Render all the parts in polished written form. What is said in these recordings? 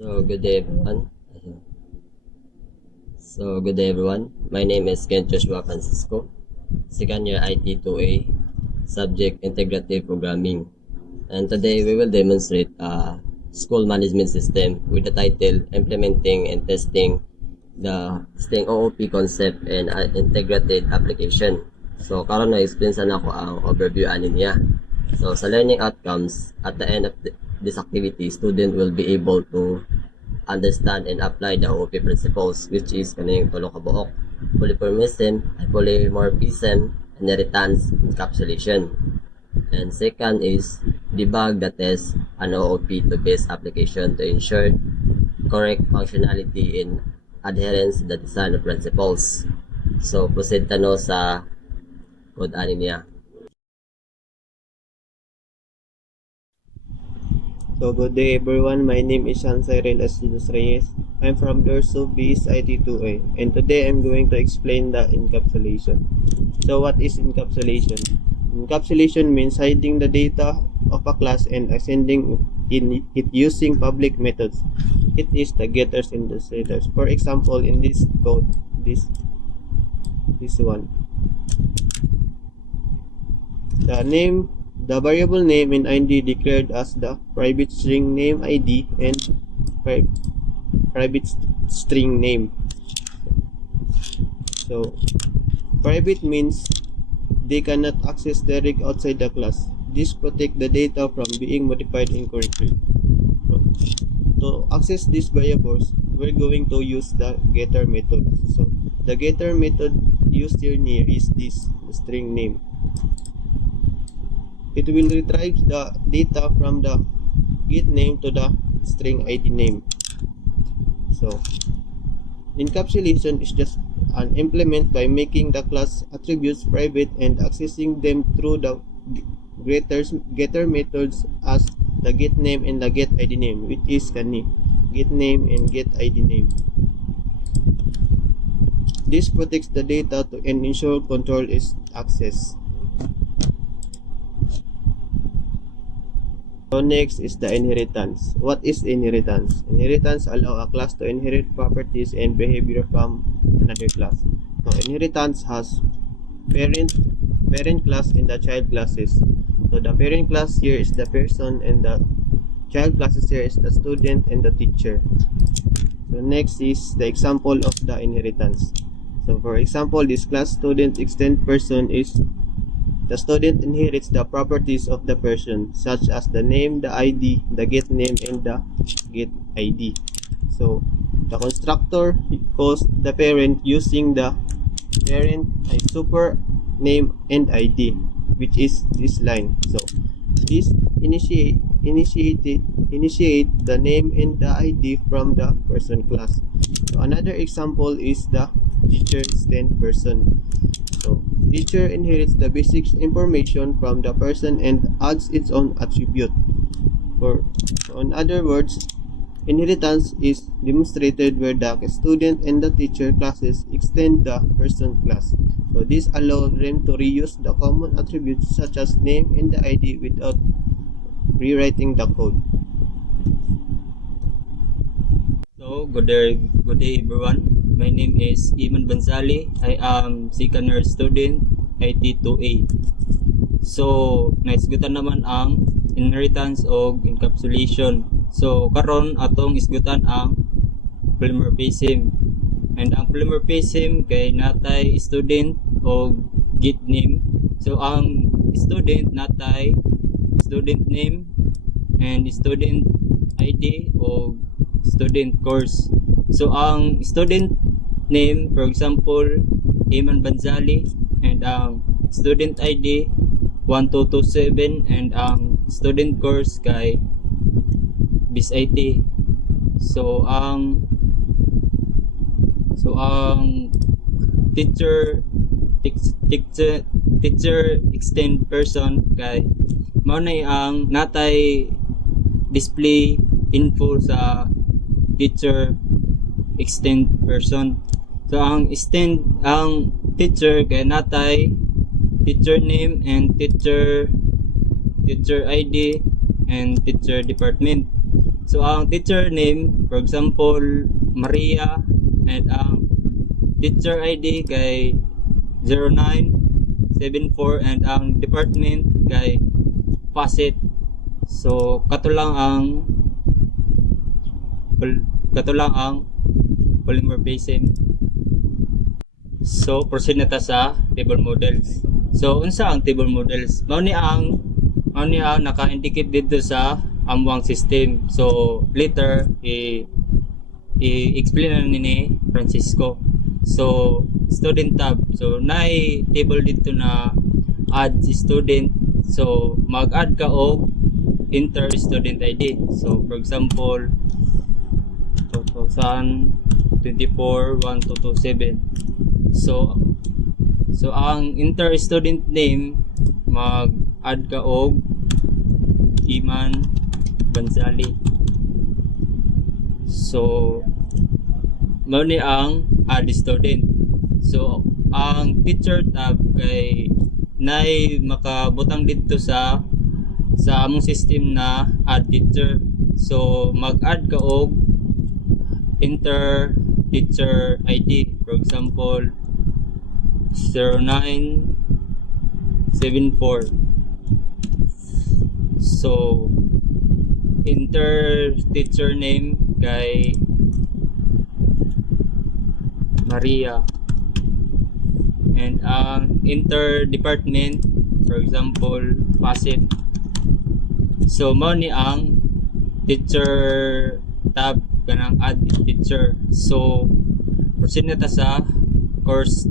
So good day everyone. My name is Ken Joshua Francisco, second year IT 2A, subject Integrative Programming. And today we will demonstrate a school management system with the title Implementing and Testing the Sting OOP Concept and Integrated Application. So karon na explain sana ako ang overview ani niya. So sa learning outcomes, at the end of this activity, student will be able to understand and apply the OOP principles, which is kaning tulo ka buok: polymorphism, inheritance, encapsulation. And second is debug the test an OOP to base application to ensure correct functionality in adherence to the design principles. So proceed tano sa code ani niya. So good day everyone, my name is Sean Cyril Eslidos Reyes. I'm from Dorso Base IT2A, and today I'm going to explain the encapsulation. So what is encapsulation? Encapsulation means hiding the data of a class and sending in it using public methods. It is the getters and the setters. For example, in this code, this one, the variable name and ID declared as the private string name ID and private string name. So private means they cannot access direct outside the class. This protects the data from being modified incorrectly. To access these variables, we're going to use the getter method. So the getter method used here is this string name. It will retrieve the data from the get name to the string ID name. So encapsulation is just an implement by making the class attributes private and accessing them through the getter methods as the get name and the get ID name, which is kani get name and get ID name. This protects the data and ensure control is access. So next is the inheritance. What is inheritance? Inheritance allow a class to inherit properties and behavior from another class. So inheritance has parent class and the child classes. So the parent class here is the person and the child classes here is the student and the teacher. So next is the example of the inheritance. So for example, this class student extend person is the student inherits the properties of the person, such as the name, the ID, the get name, and the get ID. So the constructor calls the parent using the parent super name and ID, which is this line. So this initiate the name and the ID from the person class. So another example is the teacher extend person. So teacher inherits the basic information from the person and adds its own attribute. In other words, inheritance is demonstrated where the student and the teacher classes extend the person class. So this allows them to reuse the common attributes such as name and the ID without rewriting the code. So, good day everyone. My name is Iman Banzali. I am second year student, IT 2A. So, naisgutan naman ang inheritance o encapsulation. So, karon atong isgutan ang polymorphism. And ang polymorphism kay natay student o get name. So, ang student natay student name and student ID o student course. So ang student name, for example, Iman Banzali, and ang student ID 1227, and ang student course kay BIS IT. So ang teacher extend person kay mao na ang natay display info sa teacher extend person. So ang teacher kay natay teacher name and teacher ID and teacher department. So ang teacher name, for example, Maria, and ang teacher ID kay 0974, and ang department kay Facet. So kato lang ang polymorphism. So proceed na ta sa table models. So unsa ang table models? Mao ni ang naka-indicate dito sa amwang system. So later i-explain na ni Francisco. So student tab. So naay table dito na add student. So mag-add ka og enter student ID. So for example 2024-1227. So ang enter student name, mag-add ka og Iman Banzali. So mao ni ang add student. So ang teacher tab kay nay makabutang dito sa among system na add teacher. So mag-add ka og enter teacher ID, for example 0974. So enter teacher name kay Maria, and ang enter department, for example Facet. So mao ni ang teacher tab kanang add teacher. So proceed na ta sa course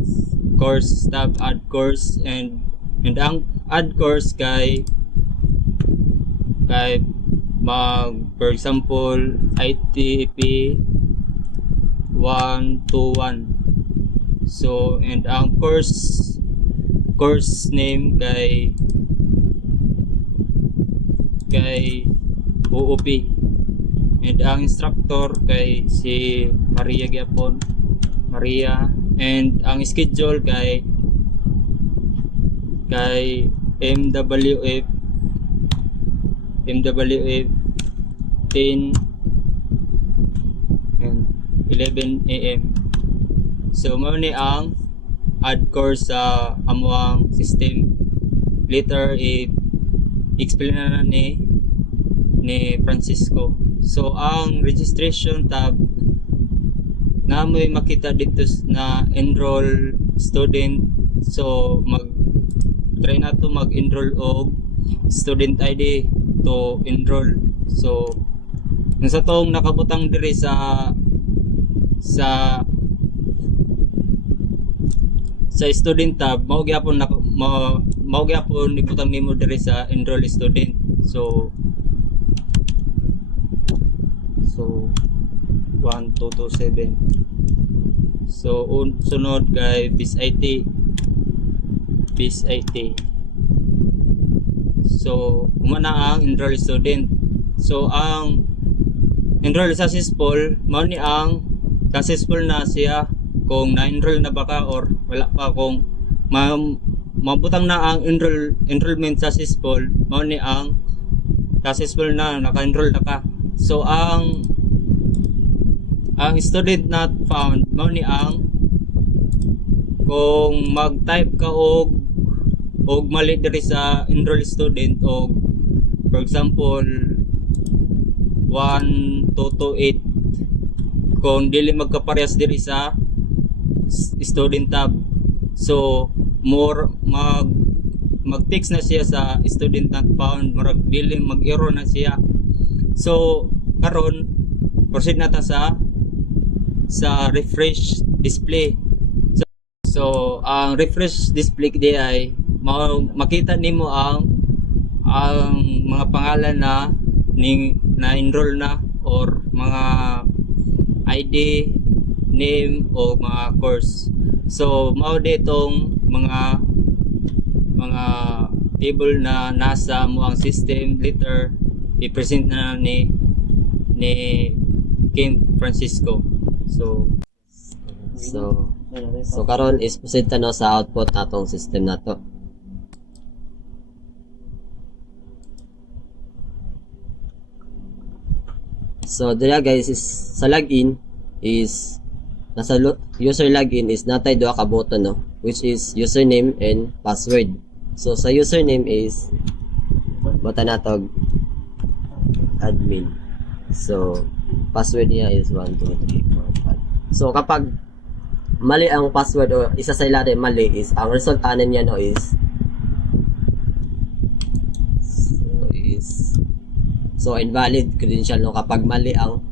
tab, add course, and ang add course kay for example ITP 121. So and ang course name kay OOP, and ang instructor kay si Maria gyapon, and ang schedule kay MWF 10 and 11 AM. So mao ni ang add course sa amuang system. Later i-explain na ni Francisco. So ang registration tab na may makita dito na enroll student. So try na to mag-enroll og student ID to enroll. So nasa tong nakabutang diri sa student tab, mao gyapon ibutang nimo diri sa enroll student. So 1227. So sunod kay BIS IT. So umana ang enroll student. So ang enroll successful, mao ni ang successful na siya kung na-enroll na ba ka or wala pa. Kung mabutang na ang enrollment successful, mao ni ang successful na, naka-enroll na ka. So ang student not found, mao ni ang kung mag-type ka og mali diri sa enroll student, og for example 1228, kung dili magkaparehas diri sa student tab, so mag-text na siya sa student not found, marag dili mag-error na siya. So karon proceed na ta sa refresh display. So ang refresh display di ay makita nimo ang mga pangalan na enroll na, or mga ID, name, o mga course. So mao ditong mga table na nasa mo ang system. Later i-present na ni King Francisco. So karon is proceed na sa output natong system nato. So dira guys is sa login is nasa user login is natay duha ka button no, which is username and password. So sa username is button natog admin. So password niya is 1 2 3 4 5. So kapag mali ang password o isa sa ilalim mali is ang result anan niya no is so invalid credential no kapag mali ang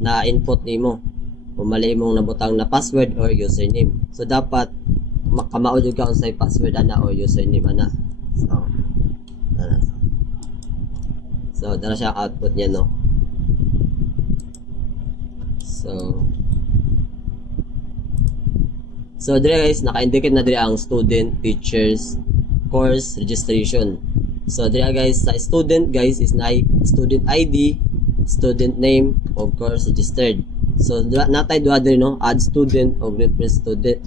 na input nimo o mali imong nabutang na password or username. So dapat makamaod jud ka unsay password ana or username ana. So dala siya output niya no. So dire guys naka-indicate na dire ang student, teachers, course registration. So dire guys sa student guys is na student ID, student name o course registered. So natay duha dire no, add student o reference student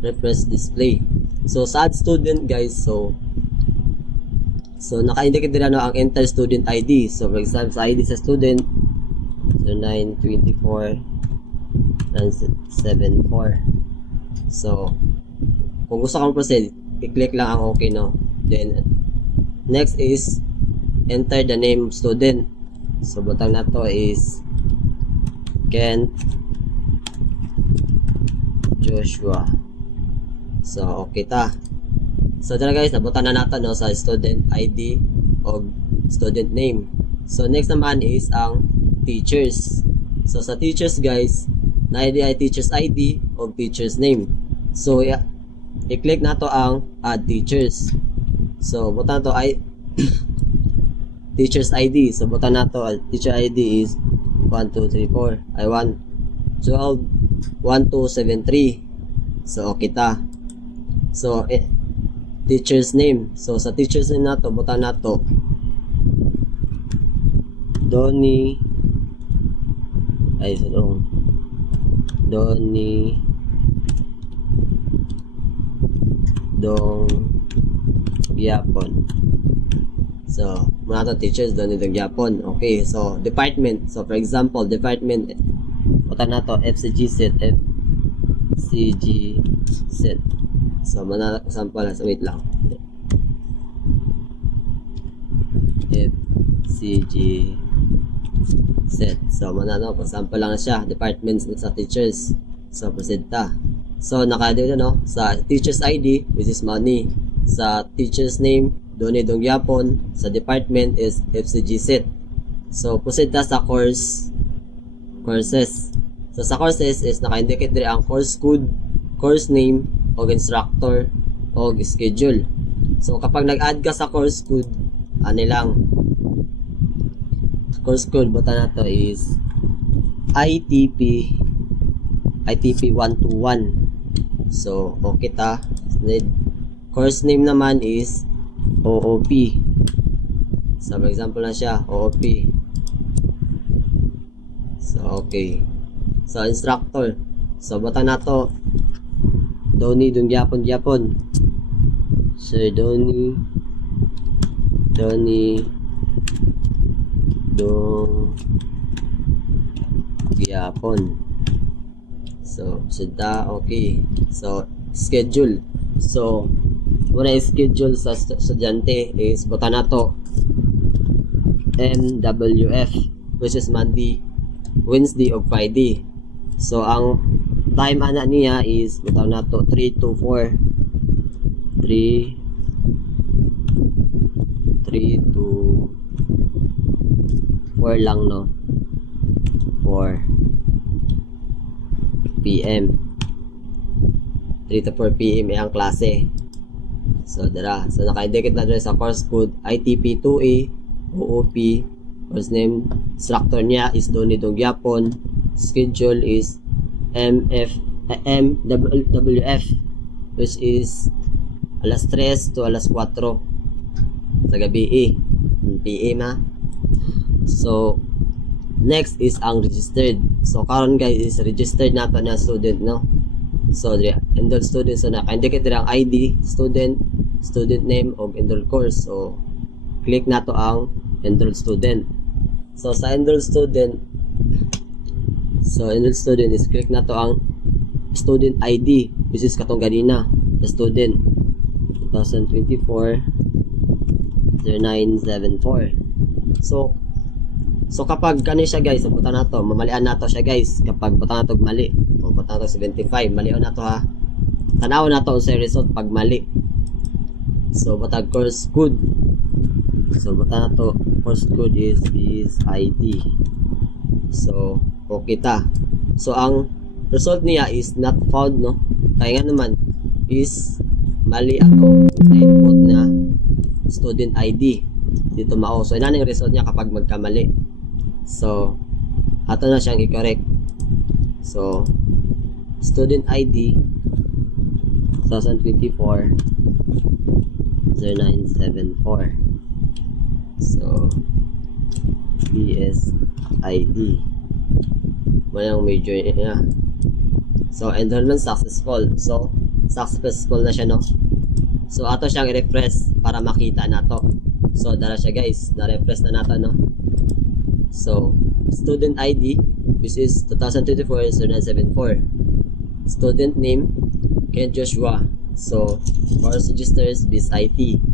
reference display. So sa add student guys so naka-indicate dire no ang enter student ID. So for example sa ID sa student so 924 974. So kung gusto kang proceed i-click lang ang okay no. Then next is enter the name of student. So butang na to is Kent Joshua. So okay ta. So dala guys nabutan na nato no sa student ID o student name. So next naman is ang teachers. So sa teachers guys na ID ay teachers ID o teachers name. So i-click na to ang add teachers. So butan to ay teachers ID. So butan na to teacher ID is 1 2 3 4 I 1 12 1 2 7 3. So okay ta. So teacher's name. So sa teacher's name na to butan na to Donnie Donnie Dong Gyapon. So muna to teachers Donnie Dong Gyapon. Okay, so department. So for example department butan na to FCG set. So muna example wait lang FCG set. So muna no example lang siya departments sa teachers. So proceed ta. So naka-dito no sa teacher's ID which is money, sa teacher's name Donnie Dong Gyapon, sa department is FCG set. So proceed ta sa courses. So sa courses is naka-indicate dire ang course code, course name o instructor o schedule. So kapag nag-add ka sa course code lang course code butan na to is ITP 121. So okay ta. Course name naman is OOP. So for example na siya OOP. So okay. So instructor. So butan na to Donnie Dong Gyapon. Sir Donnie Dong Gyapon. So sita okay. So schedule. So muna schedule sa estudyante is butan na to MWF which is Monday, Wednesday o Friday. So ang time ana niya is butan na to 3 to 4 lang no 4 PM 3 to 4 PM ang klase. So dara so naka-indicate na dito sa course code ITP 2A OOP. Course name instructor niya is Donnie Dong Gyapon. Schedule is MWF which is alas 3 to alas 4 sa gabi PM ha. So next is ang registered. So karon guys is registered nato na student no. So enrolled student. So naka-indicate ang ID student, student name o enrolled course. So click nato ang enrolled student. So sa enrolled student So enrolled student is click na to ang student ID, which is katong ganina, the student 2024 0974. So kapag kano siya guys, so buta na to, mamalian na to siya guys. Kapag buta na to mali, o buta na to 75, malion na to ha. Tanaw na to sa result pag mali. So butag course code. So buta na to, course code is ID. So okay ta. So ang result niya is not found, no? Kaya nga naman is mali ako input na student ID dito mao. So ina yung result niya kapag magkamali. So ato na siyang i-correct. So student ID 2024 0974. So BSID mo yung major niya. So enrollment successful. So successful na siya, no? So ato siyang i-refresh para makita nato. So dara siya guys, na-refresh na nato, no? So student ID, which is 2024-0974. Student name Kent Joshua. So course registers BSIT.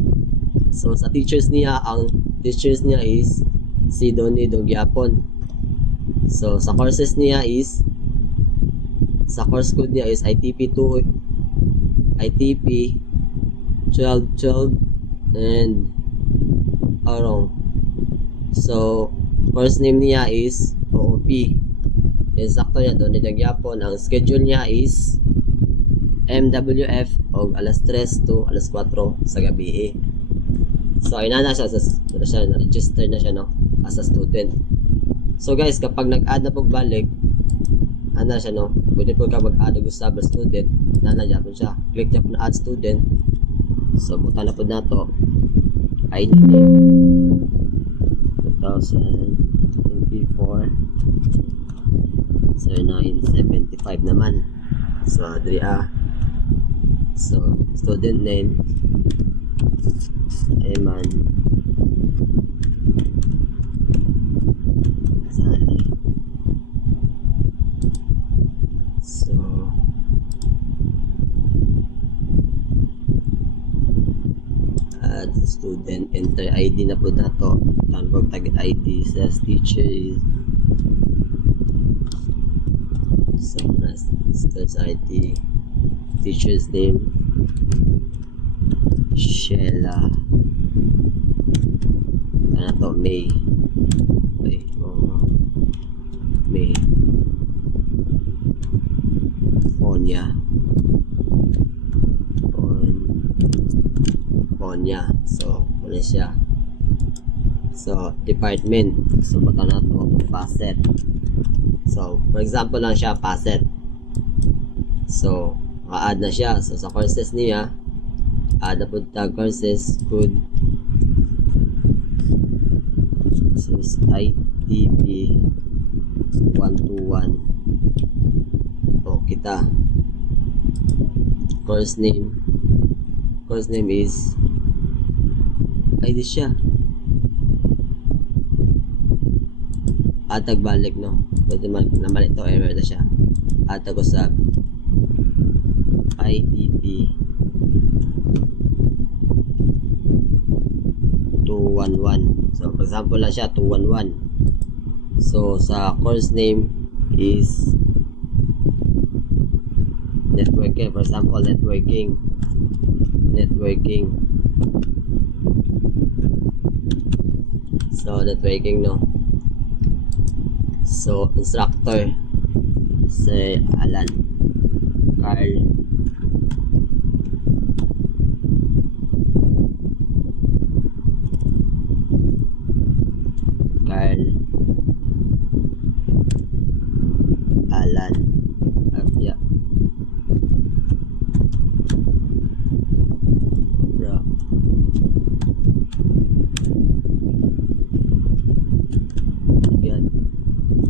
So sa teachers niya, ang teachers niya is si Donnie Dogyapon. So sa courses niya is, sa course code niya is ITP 1212 and wrong. So course name niya is OOP. Exacto niya doon Dogyapon. Ang schedule niya is MWF og alas 3 to alas 4 sa gabi. So ina na siya na-register na siya, no, as a student. So guys, kapag nag-add na pagbalik, ana siya, no, pwede po ka mag-add og sa student, nanadya po siya. Click niya po na add student. So buta na po na to ID name 2024 0975 naman. So Adria. So student name Eman Sali. So add student, enter ID na po na to. Tanpog tag ID says teacher is student's ID, teacher's name Sheila. Ano to? May. May. Ponya. Ponya. So, wala siya. So, department. So, bata na to. Passet. So, for example lang siya, passet. So, ma-add na siya. So, sa courses niya, add na po tag courses code. So, ITP 121. O, kita. Course name. Course name is ID siya. Atag balik, no? Pwede namali to, error na siya. Atag ko sa ITP 211. So, for example lang siya, 211. So, sa course name is networking. For example, networking. So, networking, no? So, instructor si Alan Carl. Alan. Yeah. Bro. God.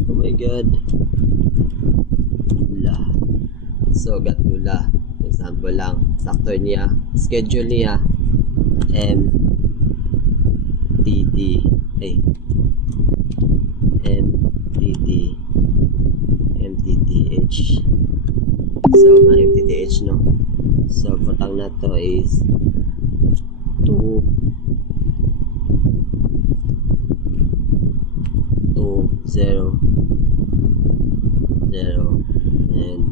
Oh my God. Dula. So, got Dula. Example lang. Saktor niya. Schedule niya. MTT. FTTH. So, mga FTTH, no? So, butang na to is 2 0 0 and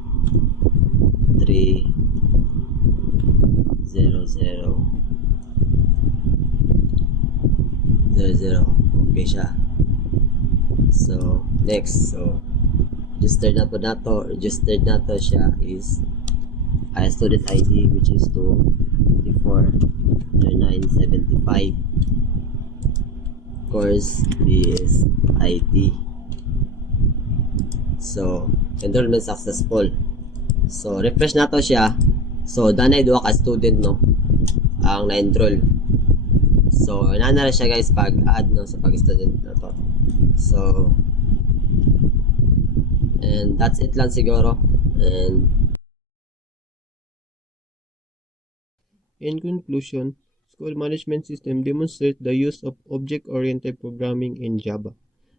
3 0 0 0 0. Okay siya. So, next. So, registered na to siya is student ID, which is 2240975. Course is IT. So, enrollment successful. So, refresh na to siya. So, danay duha ka student, no, ang na-enroll. So, nanara siya guys pag add, no, sa pag-student na to. So, and that's it lang siguro. And In conclusion, school management system demonstrates the use of object-oriented programming in Java.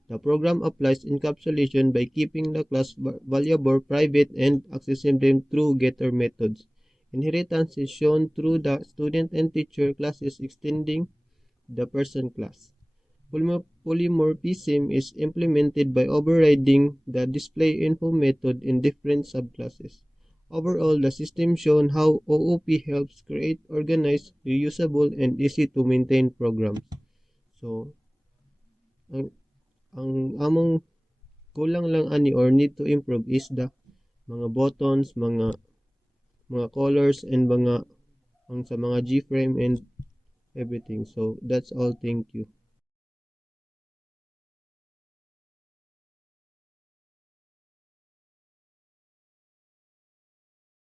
The program applies encapsulation by keeping the class variable private and accessing them through getter methods. Inheritance is shown through the student and teacher classes extending the person class. Polymorphism is implemented by overriding the display info method in different subclasses. Overall, the system shown how OOP helps create organized, reusable, and easy to maintain programs. So, ang among kulang lang ani or need to improve is the mga buttons, mga colors, and mga sa mga G-frame and everything. So, that's all. Thank you.